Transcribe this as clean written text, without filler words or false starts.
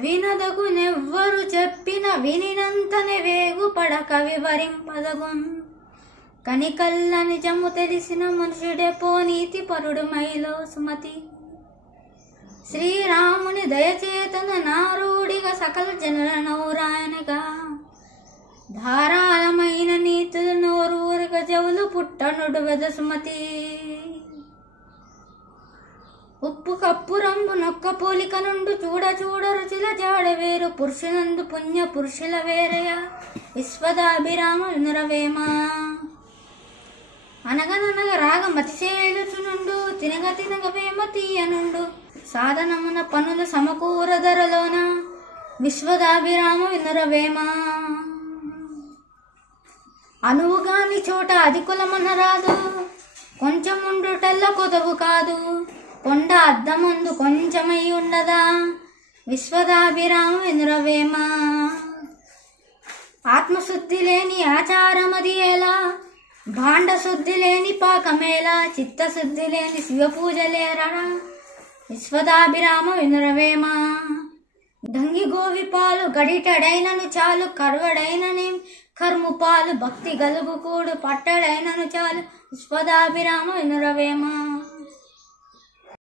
వినదగునెవ్వరు చెప్పిన వినినంతనే వేగుపడక వివరింపదగున్ కనికల్ల నిజము తెలిసిన మనుషుడే పోనీతి పరుడు మైలో సుమతి. శ్రీరాముని దయచేతన నారూడిగా సకల జనుల నౌరాయనగా ధారాళమైన నీతులు నోరూరుగా జవులు పుట్టనుడు వెద సుమతి. ఉప్పు కప్పు రంగు నొక్క పోలిక నుండు చూడ చూడ రుచుల జాడ వేరు పురుషునందు పుణ్య పురుషుల వేరయ విశ్వదాభిరామ వినురవేమా. అనగననగ రాగ మతిశేలుచునుండు తినగ తినగ వేమ తీయనుండు సాధనమున పనుల సమకూర ధరలోన విశ్వదాభిరామ వినురవేమా. అనువుగాని చోట అధికులమనరాదు కొంచెముండుటల్ల కొదవు కాదు కొండ అద్దమందు కొంచెమై ఉండదా విశ్వదాభిరామ వినురవేమా. ఆత్మశుద్ధి లేని ఆచారమది ఎలా భాండ శుద్ధి లేని పాకమేలా చిత్తశుద్ధి లేని శివ పూజలేరా విశ్వదాభిరామ వినురవేమా. దంగి గోవి పాలు గడిటడైనను చాలు కర్వడైననేం కర్ము పాలు భక్తి గలుగు కూడు పట్టడైనను చాలు విశ్వదాభిరామ వినురవేమా.